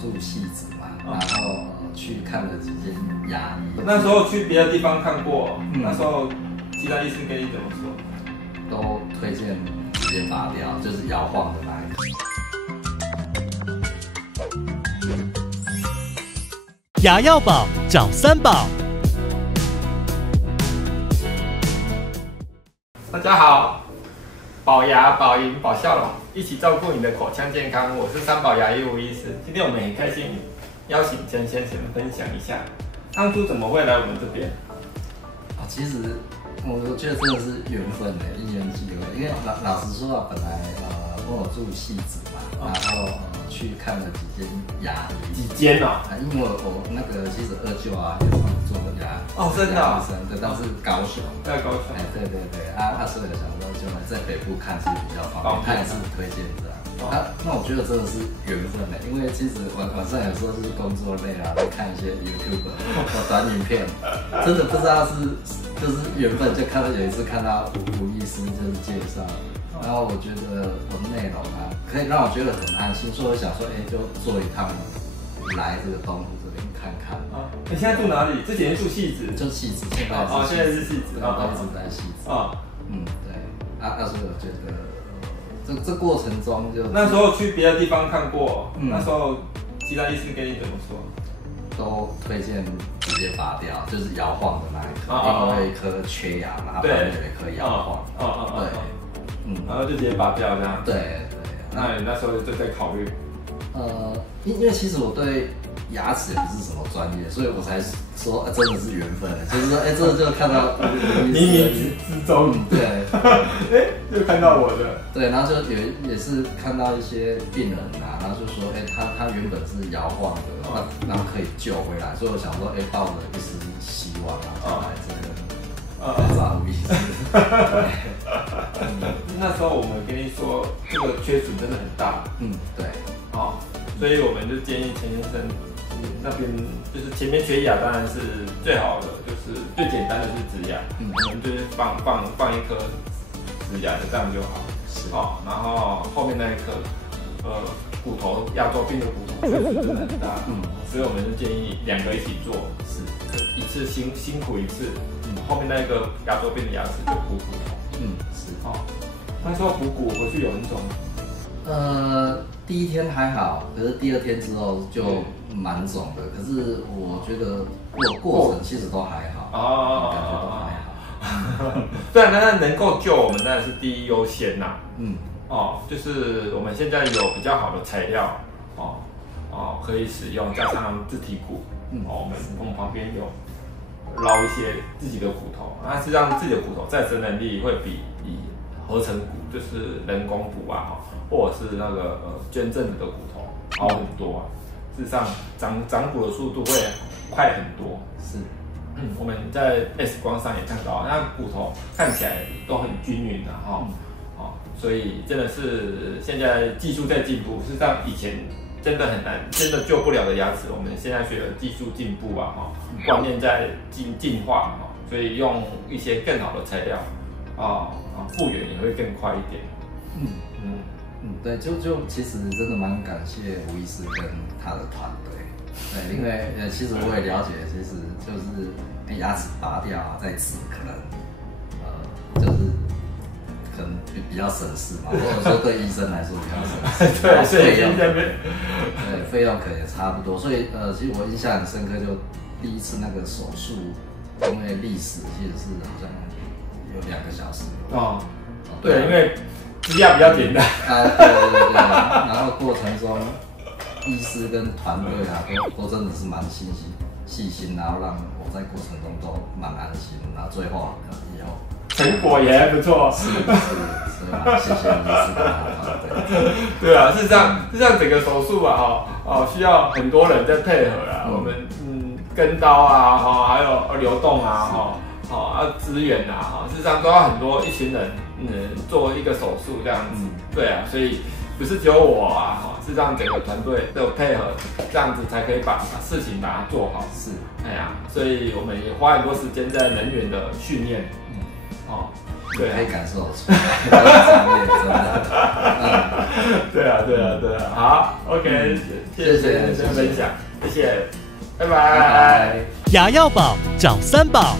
住汐止嘛，然后去看了几间牙医。那时候去别的地方看过，那时候其他医生跟你怎么说？都推荐直接拔掉，就是摇晃的那一个。牙药宝找三宝。大家好，保牙、保龈、保笑容，一起照顾你的口腔健康。我是三宝牙医吴医师。今天我们很开心邀请陈先生分享一下，当初怎么会来我们这边？其实我觉得真的是缘分的，因缘际会。因为老实说啊，本来我住汐止嘛，然后去看了几间牙医。几间哦？因为我那个其实二舅啊也常做牙真的牙医生，对，但是高雄，在高雄。对，所以我想说就在北部看是比较方便，他也是推荐这样。那我觉得真的是缘分的，因为其实晚上有时候就是工作累了，会看一些 YouTube 或短影片，真的不知道就是缘分，就看到有一次看到吴医师就是介绍，然后我觉得内容啊可以让我觉得很安心，所以我想说，就做一趟来这个东湖这边看看。你现在住哪里？之前住汐止，就汐止，现在是汐止，一直在汐止。对，所以我觉得。这过程中就那时候去别的地方看过，那时候其他医师跟你怎么说？都推荐直接拔掉，就是摇晃的那一颗，因为一颗缺牙嘛，它旁边有一颗摇晃，对，然后就直接拔掉这样。对。那你那时候就在考虑？因为其实我对牙齿也不是什么专业，所以我才说真的是缘分，就是说真的就看到冥冥之中，对，就看到我的，对，然后就也是看到一些病人啊，然后就说他原本是摇晃的，然后可以救回来，所以我想说抱着一丝希望啊，就来这个找吴医师。那时候我们跟你说这个缺损真的很大，对，所以我们就建议陈先生那边就是前面缺牙当然是最好的，就是最简单的是植牙，我们就是放一颗植牙的这样就好，然后后面那一颗骨头牙周病的骨头确实真的很大，所以我们就建议2个一起做，一次辛苦一次，后面那个牙周病的牙齿就补骨头，那时候补骨回去有很肿吗？第一天还好，可是第2天之后就蛮肿的。可是我觉得过程其实都还好，感觉都还好。对，那能够救我们当然是第一优先呐。就是我们现在有比较好的材料，可以使用，加上自体骨，我们旁边有捞一些自己的骨头，那是让自己的骨头再生能力会比合成骨，就是人工骨啊，或者是那个捐赠的骨头好很多。事实上，长骨的速度会快很多。我们在 X 光上也看到，那骨头看起来都很均匀的所以真的是现在技术在进步。事实上，以前真的很难，真的救不了的牙齿，我们现在随着技术进步观念在进化所以用一些更好的材料复原也会更快一点。对，就其实真的蛮感谢吴医师跟他的团队，对，因为其实我也了解，其实就是牙齿拔掉再植，可能比较省事嘛，或者说对医生来说比较省事，对，所以这边费用可能也差不多，所以其实我印象很深刻，就第一次那个手术，因为历史其实是好像有2个小时。对，因为植牙比较简单对，然后过程中医师跟团队都真的是蛮细心，然后让我在过程中都蛮安心，然后最后以后成果也还不错，是蛮谢谢医师跟他的团队。对啊，事实上整个手术需要很多人在配合啦，我们跟刀啊还有流动啊支援啊事实上都要很多一群人做一个手术这样子。对啊，所以不是只有我是让整个团队都有配合，这样子才可以把事情把它做好。所以我们也花很多时间在人员的训练，对，可以感受出来，专业真的。对啊，好 ，OK，谢谢分享，谢谢，拜拜。牙药宝找三宝。